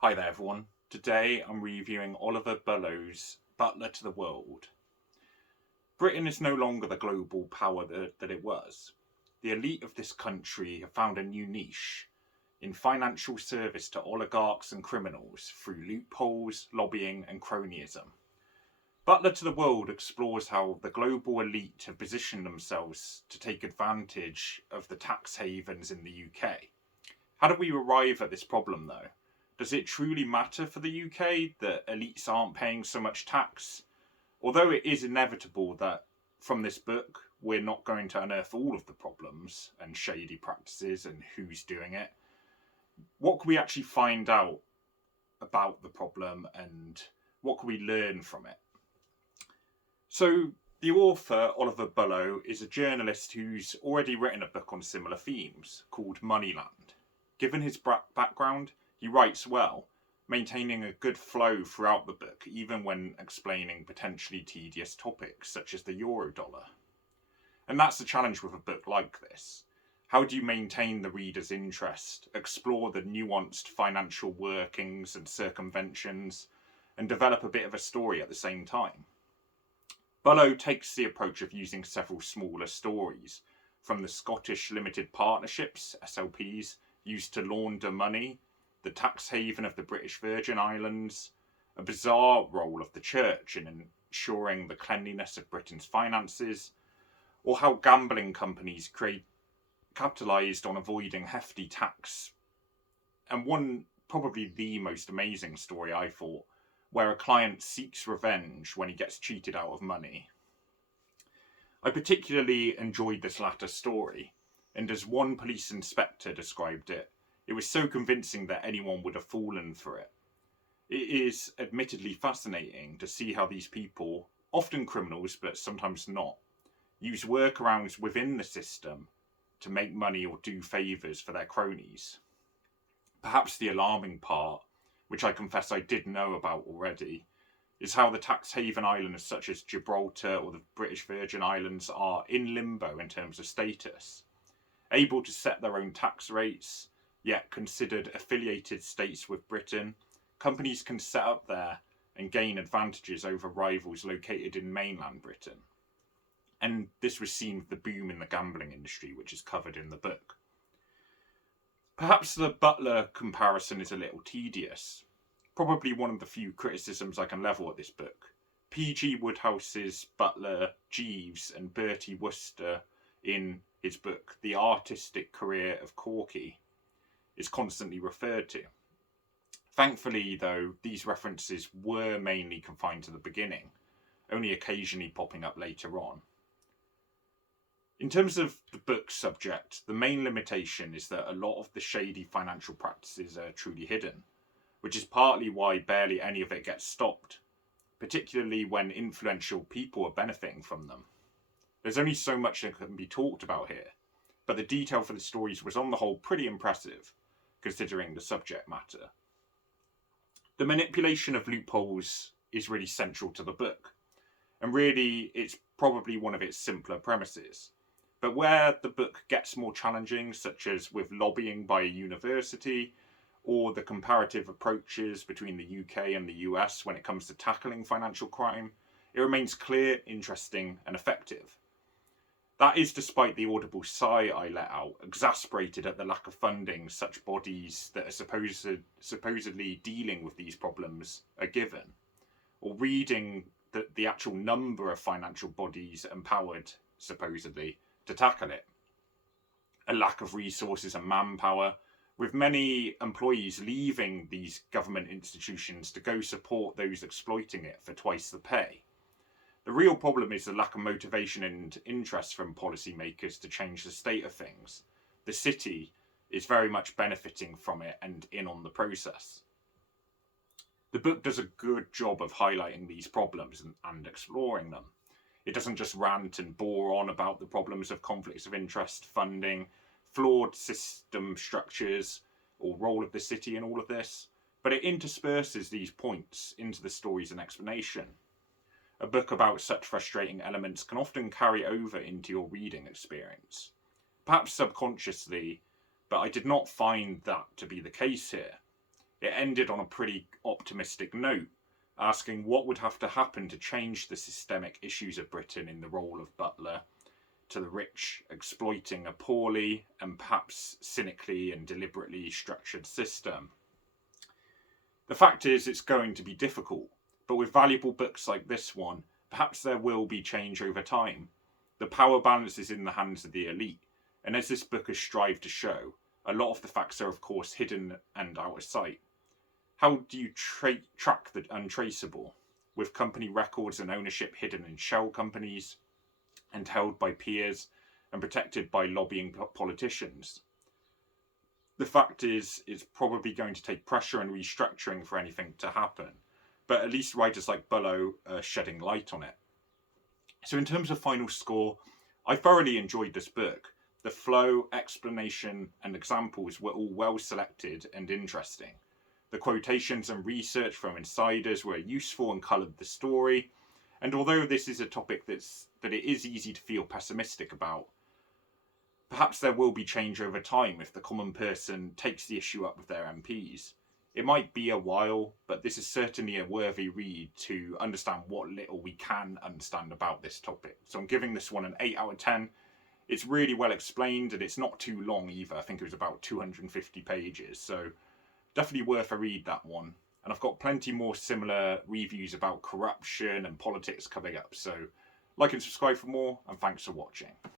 Hi there everyone. Today I'm reviewing Oliver Bullow's Butler to the World. Britain is no longer the global power that it was. The elite of this country have found a new niche in financial service to oligarchs and criminals through loopholes, lobbying and cronyism. Butler to the World explores how the global elite have positioned themselves to take advantage of the tax havens in the UK. How do we arrive at this problem though? Does it truly matter for the UK that elites aren't paying so much tax? Although it is inevitable that from this book we're not going to unearth all of the problems and shady practices and who's doing it, what can we actually find out about the problem and what can we learn from it? So, the author, Oliver Bullough, is a journalist who's already written a book on similar themes called Moneyland. Given his background, he writes well, maintaining a good flow throughout the book, even when explaining potentially tedious topics such as the Eurodollar. And that's the challenge with a book like this. How do you maintain the reader's interest, explore the nuanced financial workings and circumventions, and develop a bit of a story at the same time? Bullough takes the approach of using several smaller stories, from the Scottish limited partnerships, SLPs, used to launder money, the tax haven of the British Virgin Islands, a bizarre role of the church in ensuring the cleanliness of Britain's finances, or how gambling companies capitalised on avoiding hefty tax. And one, probably the most amazing story I thought, where a client seeks revenge when he gets cheated out of money. I particularly enjoyed this latter story, and as one police inspector described it, it was so convincing that anyone would have fallen for it. It is admittedly fascinating to see how these people, often criminals but sometimes not, use workarounds within the system to make money or do favours for their cronies. Perhaps the alarming part, which I confess I did know about already, is how the tax haven islands such as Gibraltar or the British Virgin Islands are in limbo in terms of status, able to set their own tax rates, yet considered affiliated states with Britain. Companies can set up there and gain advantages over rivals located in mainland Britain. And this was seen with the boom in the gambling industry, which is covered in the book. Perhaps the Butler comparison is a little tedious. Probably one of the few criticisms I can level at this book. P.G. Wodehouse's Butler, Jeeves and Bertie Wooster in his book The Artistic Career of Corky is constantly referred to. Thankfully, though, these references were mainly confined to the beginning, only occasionally popping up later on. In terms of the book's subject, the main limitation is that a lot of the shady financial practices are truly hidden, which is partly why barely any of it gets stopped, particularly when influential people are benefiting from them. There's only so much that can be talked about here, but the detail for the stories was on the whole pretty impressive, considering the subject matter. The manipulation of loopholes is really central to the book, and really it's probably one of its simpler premises. But where the book gets more challenging, such as with lobbying by a university, or the comparative approaches between the UK and the US when it comes to tackling financial crime, it remains clear, interesting, and effective. That is despite the audible sigh I let out, exasperated at the lack of funding such bodies that are supposedly dealing with these problems are given, or reading the actual number of financial bodies empowered, supposedly, to tackle it. A lack of resources and manpower, with many employees leaving these government institutions to go support those exploiting it for twice the pay. The real problem is the lack of motivation and interest from policymakers to change the state of things. The city is very much benefiting from it and in on the process. The book does a good job of highlighting these problems and exploring them. It doesn't just rant and bore on about the problems of conflicts of interest, funding, flawed system structures, or role of the city in all of this, but it intersperses these points into the stories and explanation. A book about such frustrating elements can often carry over into your reading experience. Perhaps subconsciously, but I did not find that to be the case here. It ended on a pretty optimistic note, asking what would have to happen to change the systemic issues of Britain in the role of butler to the rich, exploiting a poorly and perhaps cynically and deliberately structured system. The fact is, it's going to be difficult, but with valuable books like this one, perhaps there will be change over time. The power balance is in the hands of the elite, and as this book has strived to show, a lot of the facts are, of course, hidden and out of sight. How do you track the untraceable? With company records and ownership hidden in shell companies and held by peers and protected by lobbying politicians. The fact is, it's probably going to take pressure and restructuring for anything to happen, but at least writers like Bullough are shedding light on it. So, in terms of final score, I thoroughly enjoyed this book. The flow, explanation, and examples were all well selected and interesting. The quotations and research from insiders were useful and coloured the story. And although this is a topic that it is easy to feel pessimistic about, perhaps there will be change over time if the common person takes the issue up with their MPs. It might be a while, but this is certainly a worthy read to understand what little we can understand about this topic. So I'm giving this one an 8 out of 10. It's really well explained and it's not too long either. I think it was about 250 pages. So definitely worth a read, that one. And I've got plenty more similar reviews about corruption and politics coming up. So like and subscribe for more, and thanks for watching.